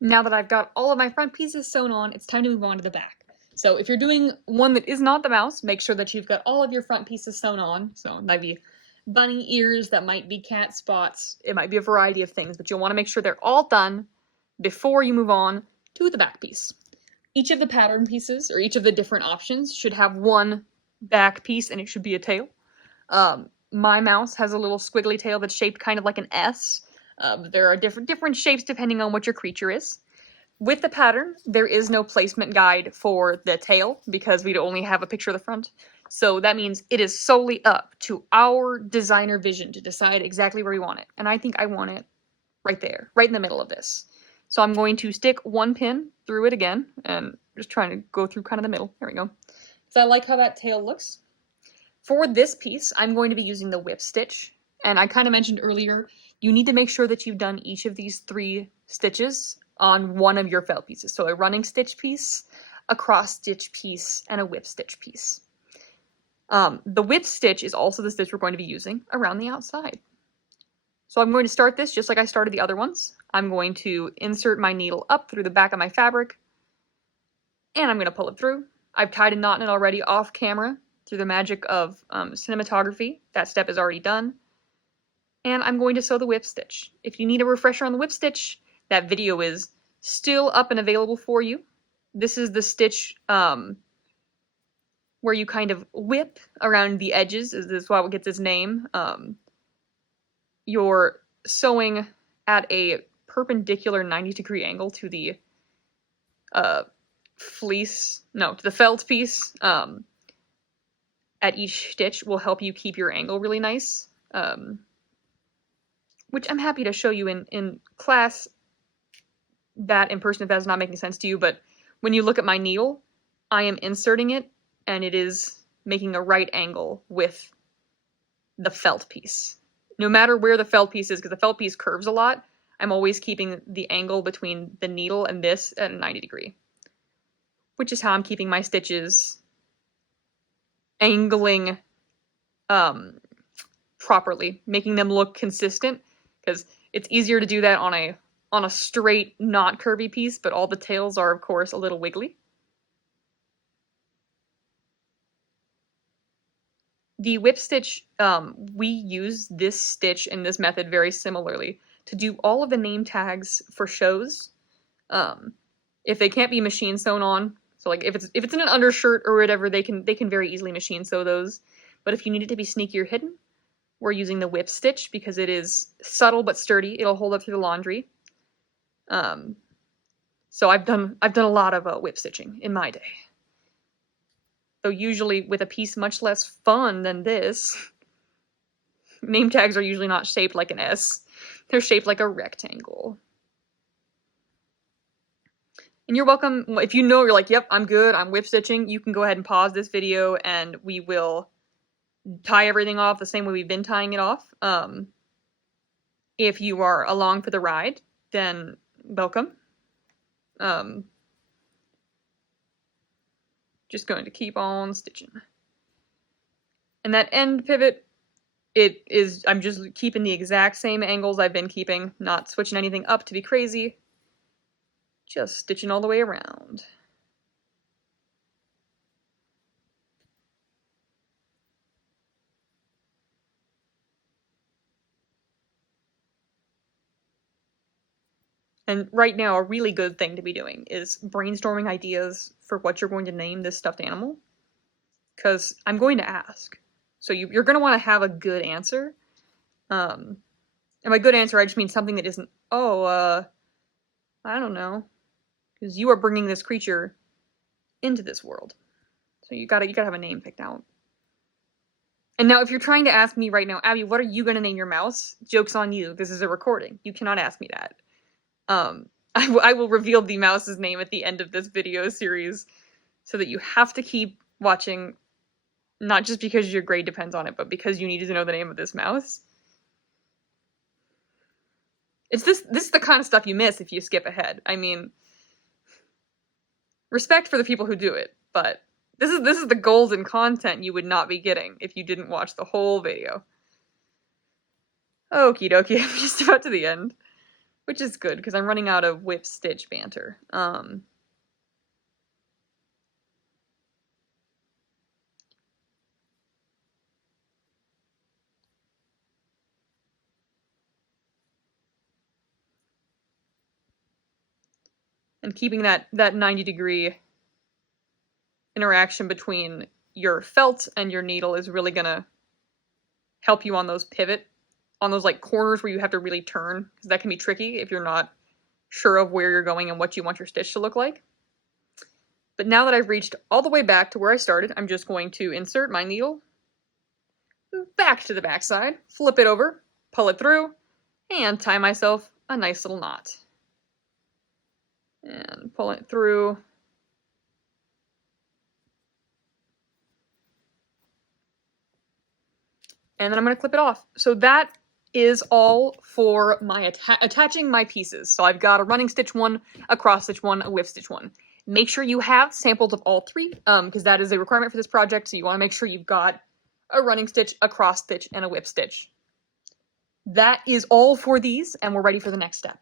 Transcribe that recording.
Now that I've got all of my front pieces sewn on, it's time to move on to the back. So if you're doing one that is not the mouse, make sure that you've got all of your front pieces sewn on. So it might be bunny ears, that might be cat spots, it might be a variety of things, but you'll want to make sure they're all done before you move on to the back piece. Each of the pattern pieces, or each of the different options, should have one back piece, and it should be a tail. My mouse has a little squiggly tail that's shaped kind of like an S. There are different shapes depending on what your creature is. With the pattern, there is no placement guide for the tail because we'd only have a picture of the front. So that means it is solely up to our designer vision to decide exactly where we want it. And I think I want it right there, right in the middle of this. So I'm going to stick one pin through it again and just trying to go through kind of the middle. There we go. So I like how that tail looks. For this piece, I'm going to be using the whip stitch. And I kind of mentioned earlier, you need to make sure that you've done each of these 3 stitches on one of your felt pieces. So a running stitch piece, a cross stitch piece, and a whip stitch piece. The whip stitch is also the stitch we're going to be using around the outside. So I'm going to start this just like I started the other ones. I'm going to insert my needle up through the back of my fabric, and I'm going to pull it through. I've tied a knot in it already off camera through the magic of cinematography. That step is already done. And I'm going to sew the whip stitch. If you need a refresher on the whip stitch, that video is still up and available for you. This is the stitch where you kind of whip around the edges. This is why it gets its name. You're sewing at a perpendicular 90-degree angle to the to the felt piece. At each stitch will help you keep your angle really nice. Which I'm happy to show you in class that in person if that's not making sense to you, but when you look at my needle, I am inserting it and it is making a right angle with the felt piece. No matter where the felt piece is, because the felt piece curves a lot, I'm always keeping the angle between the needle and this at a 90 degree. Which is how I'm keeping my stitches angling properly, making them look consistent, because it's easier to do that on a straight, not curvy piece, but all the tails are, of course, a little wiggly. The whip stitch, we use this stitch and this method very similarly to do all of the name tags for shows. If they can't be machine sewn on, so like if it's in an undershirt or whatever, they can very easily machine sew those. But if you need it to be sneaky or hidden, we're using the whip stitch because it is subtle but sturdy. It'll hold up through the laundry. So I've done a lot of whip stitching in my day. Though usually with a piece much less fun than this. Name tags are usually not shaped like an S. They're shaped like a rectangle. And you're welcome, if you know you're like, yep, I'm good, I'm whip stitching, you can go ahead and pause this video and we will tie everything off the same way we've been tying it off. If you are along for the ride, then welcome. Just going to keep on stitching. And that end pivot, I'm just keeping the exact same angles I've been keeping, not switching anything up to be crazy. Just stitching all the way around. And right now, a really good thing to be doing is brainstorming ideas for what you're going to name this stuffed animal. Because I'm going to ask. So you're going to want to have a good answer. And by good answer, I just mean something that isn't, I don't know. Because you are bringing this creature into this world. So you gotta have a name picked out. And now if you're trying to ask me right now, Abby, what are you going to name your mouse? Joke's on you. This is a recording. You cannot ask me that. I will reveal the mouse's name at the end of this video series so that you have to keep watching, not just because your grade depends on it, but because you need to know the name of this mouse. This is the kind of stuff you miss if you skip ahead. I mean, respect for the people who do it, but this is the golden content you would not be getting if you didn't watch the whole video. Okie dokie, I'm just about to the end. which is good because I'm running out of whip stitch banter. And keeping that 90-degree interaction between your felt and your needle is really gonna help you on those on those like corners where you have to really turn, because that can be tricky if you're not sure of where you're going and what you want your stitch to look like. But now that I've reached all the way back to where I started, I'm just going to insert my needle back to the back side, flip it over, pull it through, and tie myself a nice little knot. And pull it through. And then I'm going to clip it off. So that is all for my attaching my pieces. So I've got a running stitch one, a cross stitch one, a whip stitch one. Make sure you have samples of all three, because that is a requirement for this project. So you want to make sure you've got a running stitch, a cross stitch, and a whip stitch. That is all for these, and we're ready for the next step.